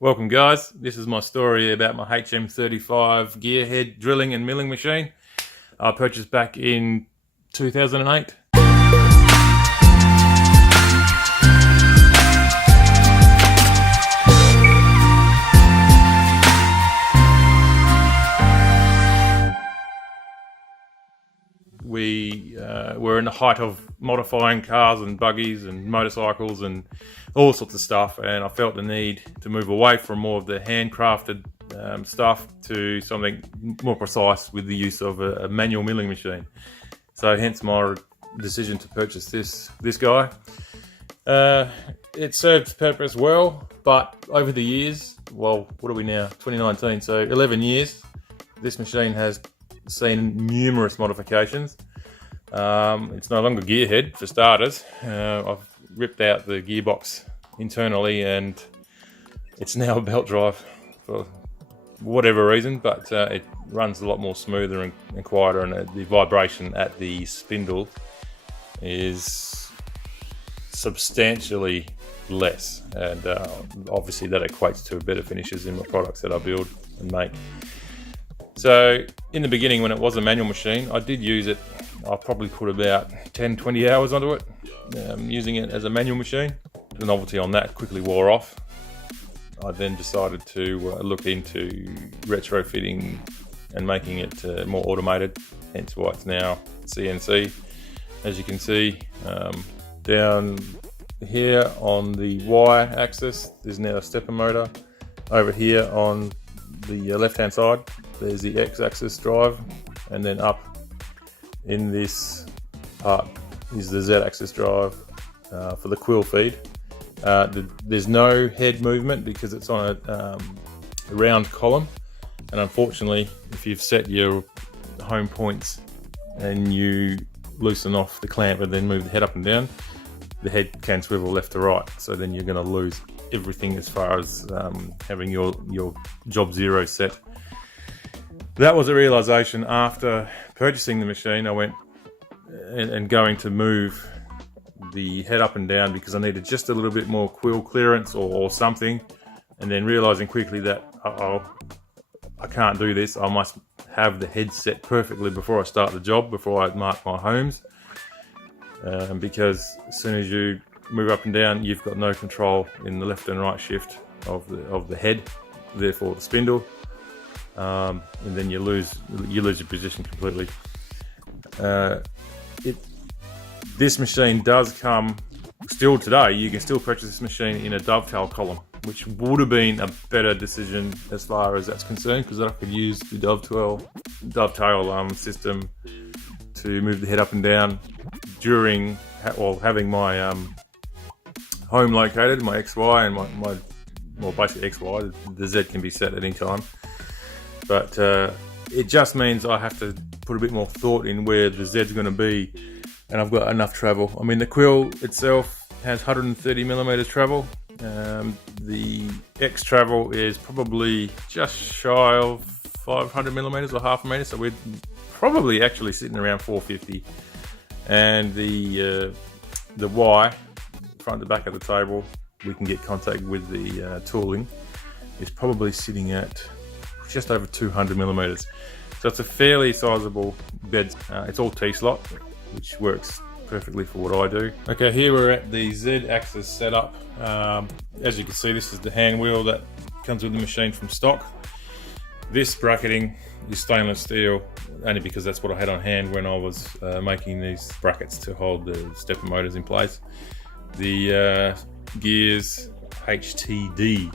Welcome guys, this is my story about my HM35 gearhead drilling and milling machine I purchased back in 2008. We were in the height of modifying cars and buggies and motorcycles and all sorts of stuff, and I felt the need to move away from more of the handcrafted stuff to something more precise with the use of a manual milling machine. So hence my decision to purchase this guy. It served its purpose well, but over the years, well, what are we now, 2019, so 11 years, this machine has seen numerous modifications. It's no longer gearhead for starters. I've ripped out the gearbox internally and it's now a belt drive for whatever reason, but it runs a lot more smoother and quieter, and the vibration at the spindle is substantially less, and obviously that equates to better finishes in the products that I build and make. So in the beginning, when it was a manual machine, I did use it. I probably put about 10-20 hours onto it, using it as a manual machine. The novelty on that quickly wore off. I then decided to look into retrofitting and making it more automated, hence why it's now CNC. As you can see, down here on the Y axis, there's now a stepper motor. Over here on the left-hand side, there's the X-axis drive, and then up in this part is the Z-axis drive for the quill feed. There's no head movement because it's on a round column, and unfortunately, if you've set your home points and you loosen off the clamp and then move the head up and down, the head can swivel left to right, so then you're going to lose everything as far as having your job zero set. That was a realization after purchasing the machine. I went and going to move the head up and down because I needed just a little bit more quill clearance or something, and then realizing quickly that I can't do this. I must have the head set perfectly before I start the job, before I mark my homes, because as soon as you move up and down, you've got no control in the left and right shift of the head, therefore the spindle, and then you lose your position completely. This machine does come still today. You can still purchase this machine in a dovetail column, which would have been a better decision as far as that's concerned, because I could use the dovetail system to move the head up and down during having my home located, my XY and my well, basically XY. The Z can be set at any time, but it just means I have to put a bit more thought in where the Z's going to be, and I've got enough travel. I mean, the quill itself has 130 millimeters travel. The X travel is probably just shy of 500 millimeters or half a meter, so we're probably actually sitting around 450. And the Y, front to back of the table, we can get contact with the tooling, is probably sitting at just over 200 millimeters. So it's a fairly sizable bed. It's all T-slot, which works perfectly for what I do. Okay, here we're at the Z-axis setup. As you can see, this is the hand wheel that comes with the machine from stock. This bracketing is stainless steel, only because that's what I had on hand when I was making these brackets to hold the stepper motors in place. The gears HTD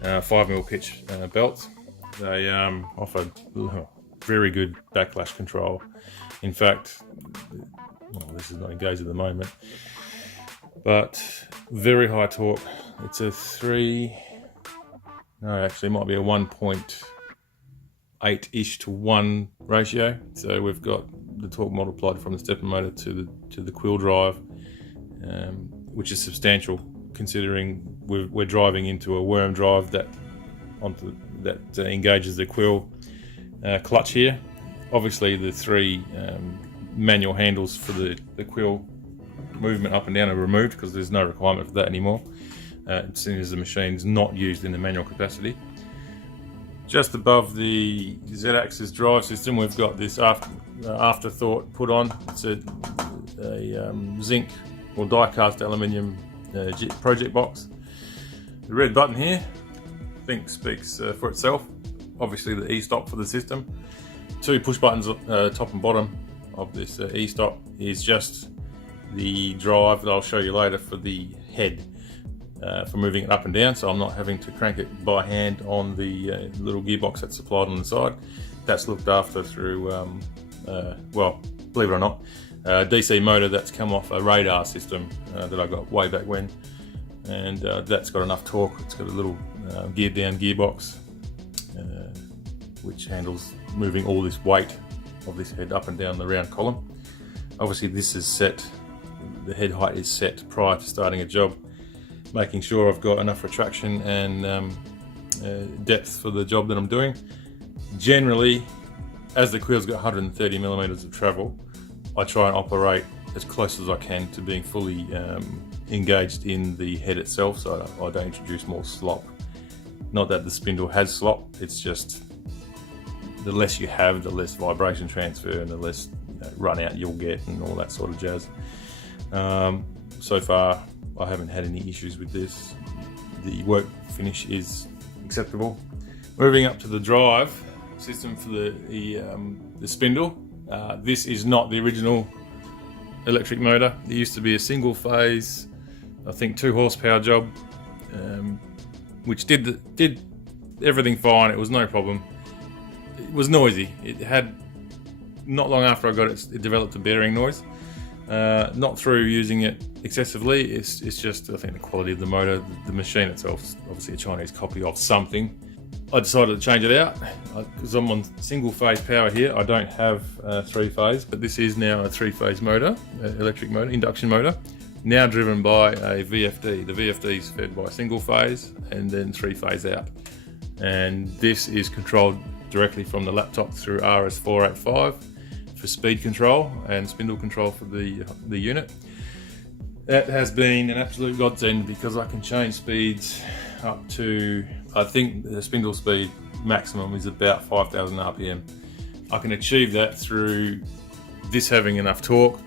5mm pitch belts. They offer very good backlash control. In fact, well, this is not engaged at the moment, but very high torque. It's a it might be a 1.8-ish to 1 ratio. So we've got the torque multiplied from the stepper motor to the quill drive, which is substantial considering we're driving into a worm drive that engages the quill clutch here. Obviously, the 3 manual handles for the quill movement up and down are removed because there's no requirement for that anymore. as soon as the machine's not used in the manual capacity. Just above the Zaxis drive system, we've got this afterthought put on. It's a zinc or die-cast aluminium project box. The red button here, I think, speaks for itself. Obviously the E-stop for the system. 2 push buttons, top and bottom of this E-stop, is just the drive that I'll show you later for the head, for moving it up and down, so I'm not having to crank it by hand on the little gearbox that's supplied on the side. That's looked after through, well, believe it or not, a DC motor that's come off a radar system that I got way back when, and that's got enough torque. It's got a little geared down gearbox which handles moving all this weight of this head up and down the round column. Obviously this is set, the head height is set prior to starting a job, making sure I've got enough retraction and depth for the job that I'm doing. Generally, as the quill's got 130 millimeters of travel, I try and operate as close as I can to being fully engaged in the head itself, so I don't introduce more slop. Not that the spindle has slop, it's just the less you have, the less vibration transfer and the less run out you'll get and all that sort of jazz. So far I haven't had any issues with this. The work finish is acceptable. Moving up to the drive system for the spindle. This is not the original electric motor. There used to be a single phase, I think 2 horsepower job, which did everything fine. It was no problem. It was noisy. It had, not long after I got it, it developed a bearing noise. Not through using it excessively, it's just, I think, the quality of the motor. The machine itself is obviously a Chinese copy of something. I decided to change it out because I'm on single phase power here. I don't have 3-phase, but this is now a 3-phase motor, electric motor, induction motor, now driven by a VFD. The VFD is fed by single phase and then 3-phase out. And this is controlled directly from the laptop through RS485 for speed control and spindle control for the unit. That has been an absolute godsend because I can change speeds up to, I think the spindle speed maximum is about 5,000 RPM. I can achieve that through this having enough torque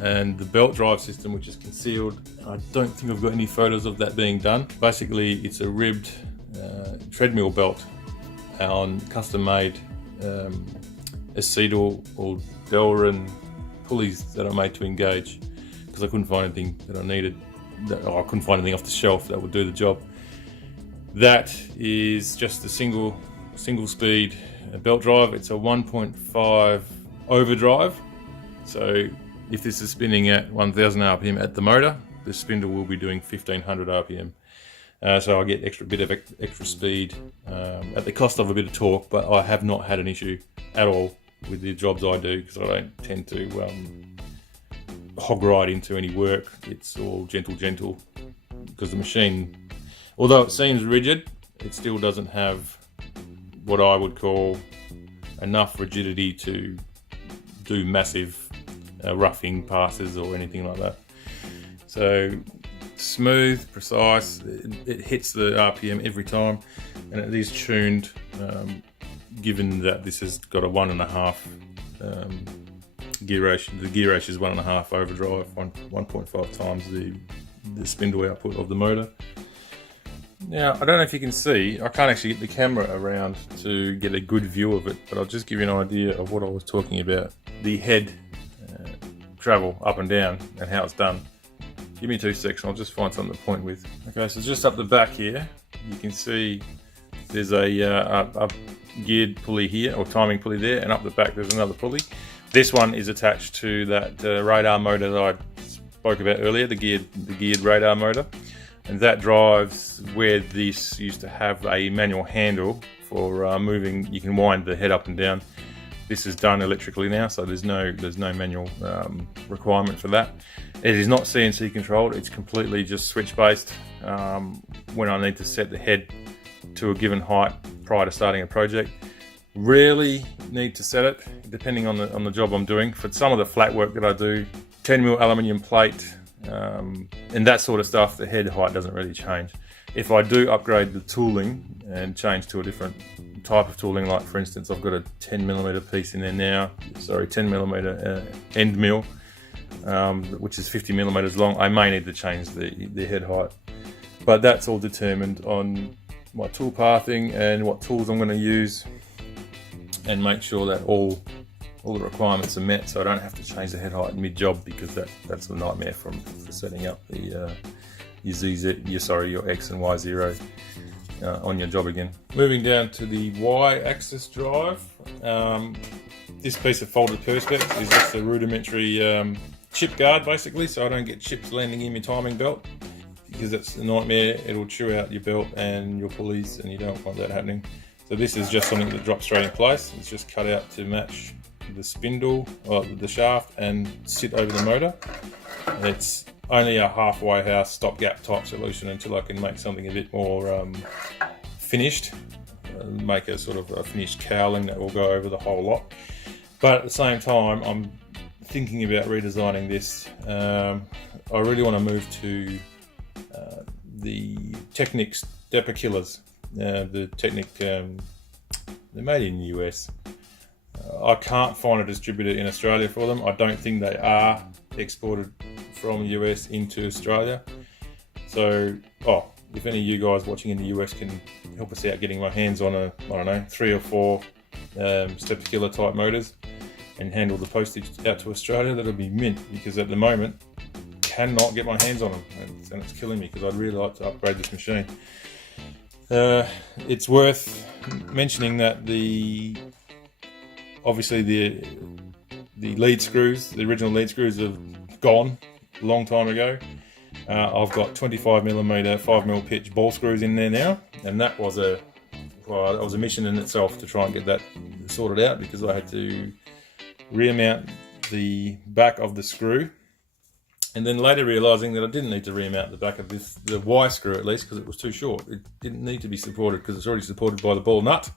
and the belt drive system, which is concealed. I don't think I've got any photos of that being done. Basically, it's a ribbed treadmill belt on custom-made acetal or Delrin pulleys that are made to engage, because I couldn't find anything that I needed. I couldn't find anything off the shelf that would do the job. That is just a single speed belt drive. It's a 1.5 overdrive. So if this is spinning at 1000 RPM at the motor, the spindle will be doing 1500 RPM. So I get extra bit of extra speed at the cost of a bit of torque, but I have not had an issue at all with the jobs I do because I don't tend to hog ride into any work. It's all gentle, because the machine, although it seems rigid, it still doesn't have what I would call enough rigidity to do massive roughing passes or anything like that. So smooth, precise, it hits the RPM every time, and it is tuned, given that this has got a 1.5 gear ratio. The gear ratio is 1.5 overdrive, 1.5 times the spindle output of the motor. Now, I don't know if you can see, I can't actually get the camera around to get a good view of it, but I'll just give you an idea of what I was talking about. The head travel up and down and how it's done. Give me 2 seconds, I'll just find something to point with. Okay, so just up the back here, you can see there's a geared pulley here, or timing pulley there, and up the back there's another pulley. This one is attached to that radar motor that I spoke about earlier, the geared radar motor. And that drives where this used to have a manual handle for moving. You can wind the head up and down. This is done electrically now, so there's no manual requirement for that. It is not CNC controlled, it's completely just switch based. When I need to set the head to a given height prior to starting a project, rarely need to set it, depending on the job I'm doing. For some of the flat work that I do, 10mm aluminium plate, and that sort of stuff, the head height doesn't really change. If I do upgrade the tooling and change to a different type of tooling, like for instance, I've got a 10mm piece in there now, sorry, 10mm end mill, which is 50mm long, I may need to change the head height. But that's all determined on my tool pathing and what tools I'm going to use, and make sure that all the requirements are met, so I don't have to change the head height mid-job, because that's a nightmare for setting up your X and Y zeros on your job again. Moving down to the Y-axis drive, this piece of folded perspex is just a rudimentary chip guard basically, so I don't get chips landing in my timing belt, because that's a nightmare. It'll chew out your belt and your pulleys, and you don't want that happening. So this is just something that drops straight in place. It's just cut out to match the spindle, or the shaft, and sit over the motor. It's only a halfway house stopgap type solution until I can make something a bit more finished, make a sort of a finished cowling that will go over the whole lot. But at the same time, I'm thinking about redesigning this. I really want to move to the Technic stepper killers. The Technic, they're made in the US. I can't find a distributor in Australia for them. I don't think they are exported from the US into Australia. So, if any of you guys watching in the US can help us out getting my hands on I don't know, 3 or 4 stepper killer type motors and handle the postage out to Australia, that'll be mint, because at the moment cannot get my hands on them, and it's killing me, because I'd really like to upgrade this machine. It's worth mentioning that obviously the lead screws, the original lead screws, have gone a long time ago. I've got 25mm 5mm pitch ball screws in there now, and that was a mission in itself to try and get that sorted out, because I had to remount the back of the screw, and then later realising that I didn't need to remount the back of the Y screw, at least, because it was too short. It didn't need to be supported, because it's already supported by the ball nut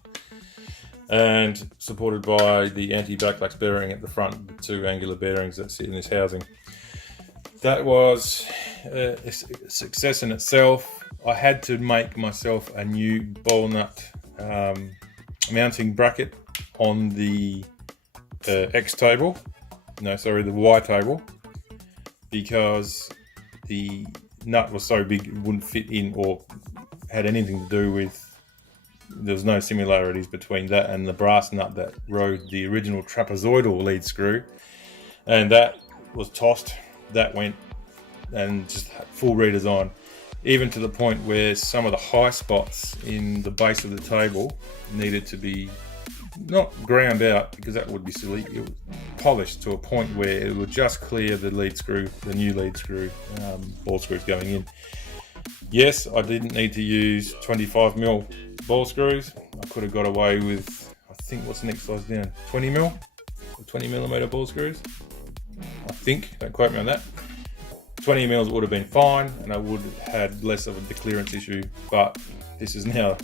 and supported by the anti-backlash bearing at the front, the 2 angular bearings that sit in this housing. That was a success in itself. I had to make myself a new ball nut mounting bracket on the the Y table, because the nut was so big it wouldn't fit in, or had anything to do with, there was no similarities between that and the brass nut that rode the original trapezoidal lead screw, and that was tossed. That went, and just full redesign, even to the point where some of the high spots in the base of the table needed to be not ground out, because that would be silly. It was polished to a point where it would just clear the lead screw, the new lead screw, ball screws going in. Yes, I didn't need to use 25mm ball screws. I could have got away with, I think, what's the next size down? 20mm? Or 20mm ball screws? I think, don't quote me on that. 20mm would have been fine, and I would have had less of a clearance issue, but this is now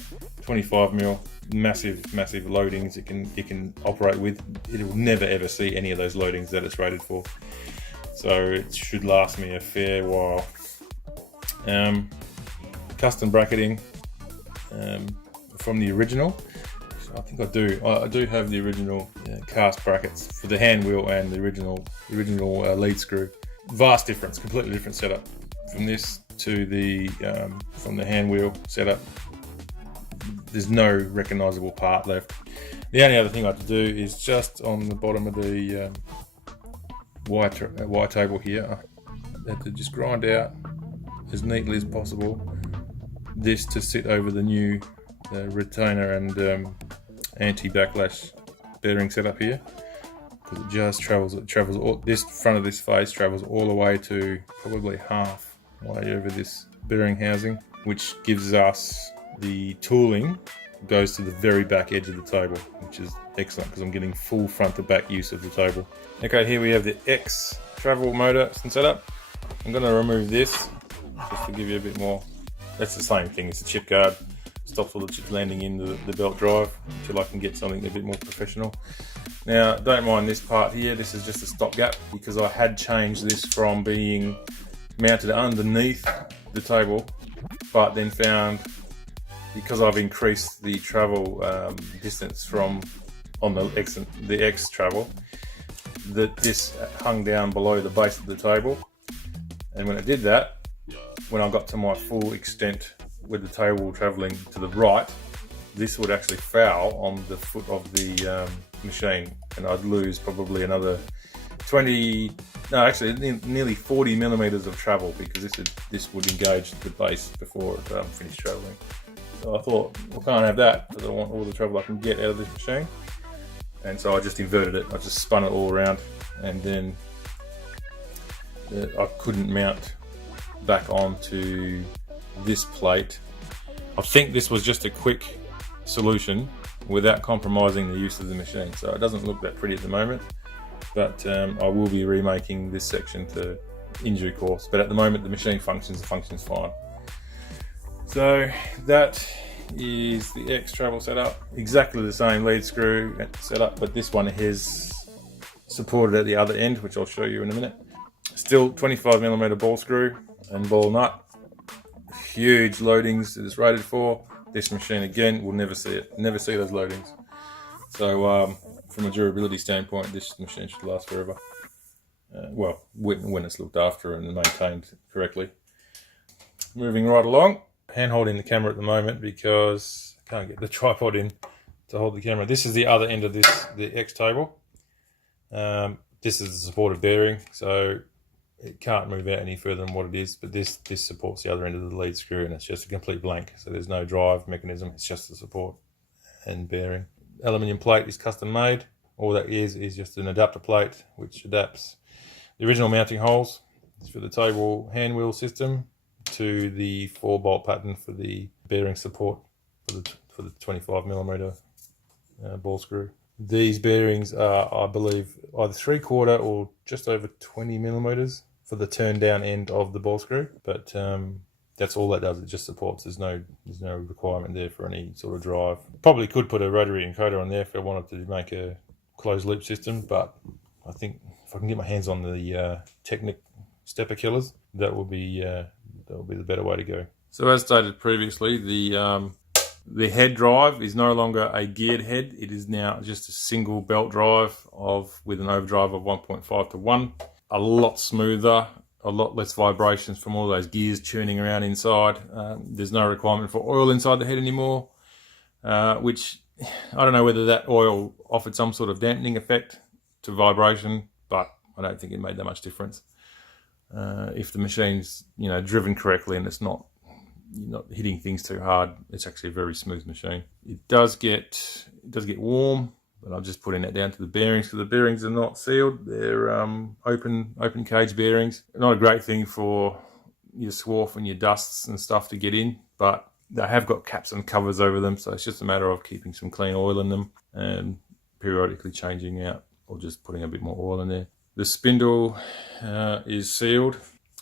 25mm, massive loadings it can operate with. It will never ever see any of those loadings that it's rated for, so it should last me a fair while. Custom bracketing from the original. So I think I do have the original cast brackets for the hand wheel and the original lead screw. Vast difference, completely different setup from this to the from the hand wheel setup. There's no recognisable part left. The only other thing I have to do is just on the bottom of the Y table here, I have to just grind out as neatly as possible this to sit over the new retainer and anti-backlash bearing setup here, because it just travels all, this front of this face travels all the way to probably halfway over this bearing housing, which gives us the tooling goes to the very back edge of the table, which is excellent because I'm getting full front to back use of the table. Okay, here we have the X travel motor setup. I'm going to remove this just to give you a bit more. That's the same thing, it's a chip guard. Stops all the chips landing in the belt drive until I can get something a bit more professional. Now, don't mind this part here, this is just a stopgap, because I had changed this from being mounted underneath the table but then found, because I've increased the travel distance from on the X travel, that this hung down below the base of the table. And when it did that, when I got to my full extent with the table traveling to the right, this would actually foul on the foot of the machine, and I'd lose probably another nearly 40 millimeters of travel, because this would engage the base before it finished traveling. So I thought, I can't have that, because I want all the travel I can get out of this machine. And so I just inverted it. I just spun it all around, and then I couldn't mount back onto this plate. I think this was just a quick solution without compromising the use of the machine. So it doesn't look that pretty at the moment, but I will be remaking this section in due course. But at the moment, the machine functions fine. So that is the X travel setup. Exactly the same lead screw setup, but this one is supported at the other end, which I'll show you in a minute. Still 25mm ball screw and ball nut. Huge loadings that it's rated for. This machine again will never see it. Never see those loadings. So from a durability standpoint, this machine should last forever. Well, when it's looked after and maintained correctly. Moving right along. Hand holding the camera at the moment because I can't get the tripod in to hold the camera. This is the other end of the X table. This is the supported bearing, so it can't move out any further than what it is, but this supports the other end of the lead screw, and it's just a complete blank, so there's no drive mechanism, it's just the support and bearing. Aluminium plate is custom made. All that is just an adapter plate which adapts the original mounting holes for the table hand wheel system to the 4-bolt pattern for the bearing support for the 25mm ball screw. These bearings are, I believe, either 3/4 or just over 20mm for the turn down end of the ball screw, but that's all that does. It just supports. There's no requirement there for any sort of drive. Probably could put a rotary encoder on there if I wanted to make a closed loop system, but I think if I can get my hands on the Technic stepper killers, that will be the better way to go. So as stated previously, the head drive is no longer a geared head. It is now just a single belt drive with an overdrive of 1.5 to 1. A lot smoother, a lot less vibrations from all those gears churning around inside. There's no requirement for oil inside the head anymore, which I don't know whether that oil offered some sort of dampening effect to vibration, but I don't think it made that much difference. If the machine's driven correctly and it's not hitting things too hard, it's actually a very smooth machine. It does get warm, but I'm just putting that down to the bearings, because the bearings are not sealed. They're open cage bearings. Not a great thing for your swarf and your dusts and stuff to get in, but they have got caps and covers over them, so it's just a matter of keeping some clean oil in them and periodically changing out or just putting a bit more oil in there. The spindle is sealed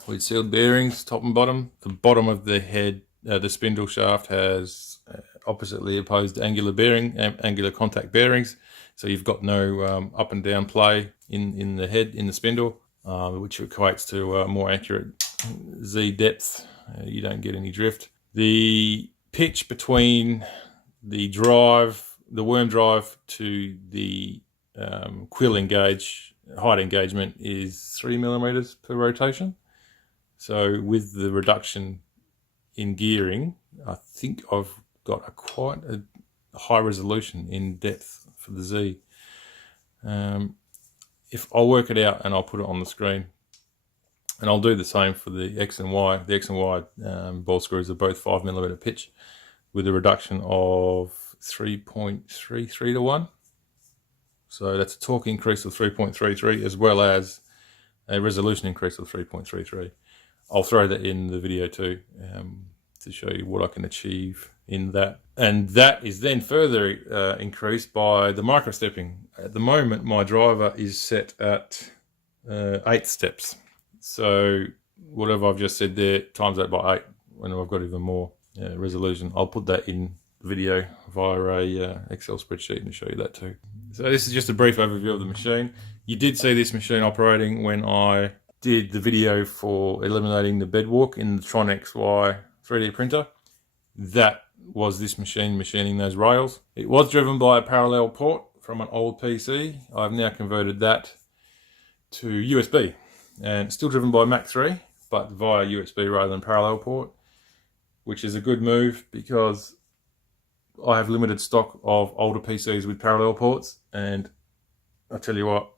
with sealed bearings, top and bottom. The bottom of the head, the spindle shaft, has oppositely opposed angular contact bearings, so you've got no up and down play in the head, in the spindle, which equates to a more accurate Z depth. You don't get any drift. The pitch between the worm drive to the quill height engagement is 3mm per rotation. So with the reduction in gearing, I think I've got quite a high resolution in depth for the Z. If I'll work it out and I'll put it on the screen, and I'll do the same for the X and Y. The X and Y ball screws are both 5mm pitch with a reduction of 3.33 to 1. So that's a torque increase of 3.33 as well as a resolution increase of 3.33. I'll throw that in the video too, to show you what I can achieve in that. And that is then further increased by the micro stepping. At the moment, my driver is set at 8 steps. So whatever I've just said there, times that by 8, when I've got even more resolution. I'll put that in the video via a Excel spreadsheet and show you that too. So this is just a brief overview of the machine. You did see this machine operating when I did the video for eliminating the bedwalk in the Tron XY 3D printer. That was this machine machining those rails. It was driven by a parallel port from an old PC. I've now converted that to USB, and it's still driven by Mach 3, but via USB rather than parallel port, which is a good move because I have limited stock of older PCs with parallel ports, and I tell you what,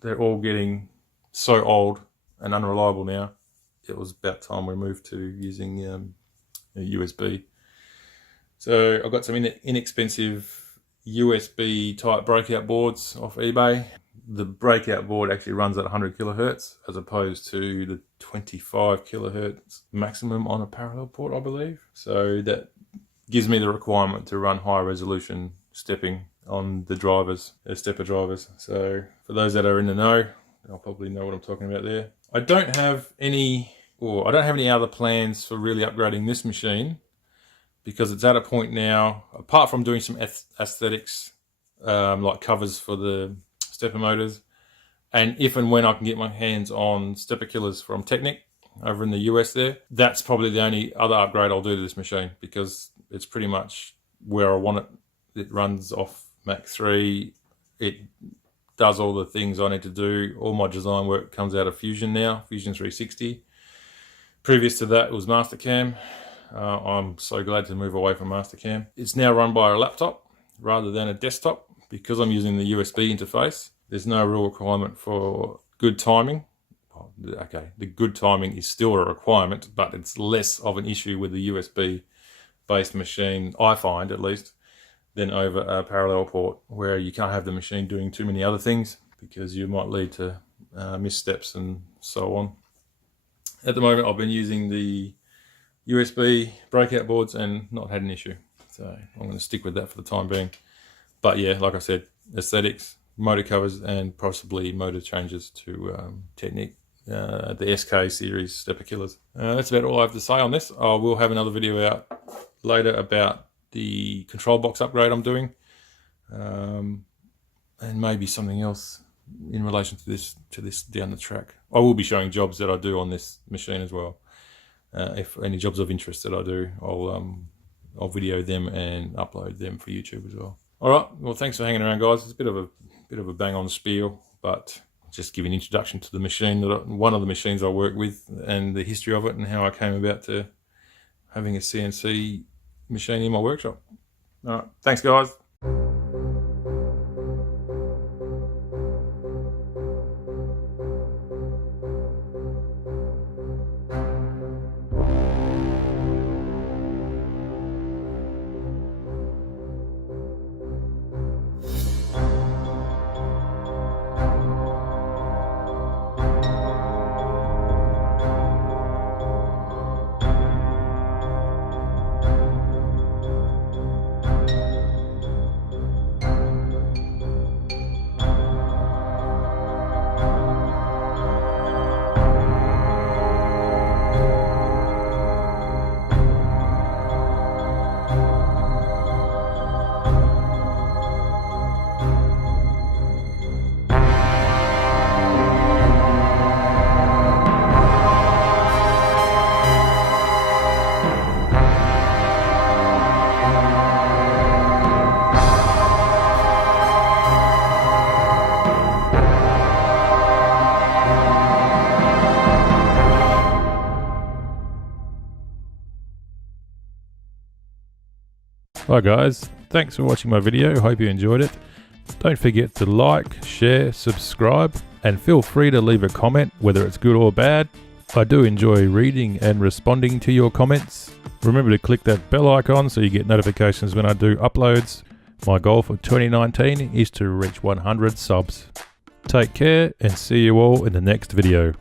they're all getting so old and unreliable now. It was about time we moved to using USB. So I got some inexpensive USB type breakout boards off eBay. The breakout board actually runs at 100 kilohertz as opposed to the 25 kilohertz maximum on a parallel port, I believe. So that gives me the requirement to run high resolution stepping on the drivers, stepper drivers. So for those that are in the know, they'll probably know what I'm talking about there. I don't have any other plans for really upgrading this machine, because it's at a point now, apart from doing some aesthetics, like covers for the stepper motors, and if and when I can get my hands on stepper killers from Technic over in the US there, that's probably the only other upgrade I'll do to this machine, because it's pretty much where I want it. It runs off Mach 3. It does all the things I need to do. All my design work comes out of Fusion now, Fusion 360. Previous to that, it was Mastercam. I'm so glad to move away from Mastercam. It's now run by a laptop rather than a desktop because I'm using the USB interface. There's no real requirement for good timing. Okay, the good timing is still a requirement, but it's less of an issue with the USB-based machine, I find at least, than over a parallel port, where you can't have the machine doing too many other things because you might lead to missteps and so on. At the moment, I've been using the USB breakout boards and not had an issue. So I'm going to stick with that for the time being. But yeah, like I said, aesthetics, motor covers, and possibly motor changes to Technic, the SK series stepper killers. That's about all I have to say on this. I will have another video out later about the control box upgrade I'm doing, and maybe something else in relation to this down the track. I will be showing jobs that I do on this machine as well. If any jobs of interest that I do, I'll video them and upload them for YouTube as well. All right, well, thanks for hanging around, guys. It's a bit of a bang on spiel, but just give an introduction to the machine, one of the machines I work with, and the history of it, and how I came about to having a CNC machine in my workshop. All right, thanks, guys. Hi guys, thanks for watching my video, hope you enjoyed it. Don't forget to like, share, subscribe, and feel free to leave a comment, whether it's good or bad. I do enjoy reading and responding to your comments. Remember to click that bell icon so you get notifications when I do uploads. My goal for 2019 is to reach 100 subs. Take care and see you all in the next video.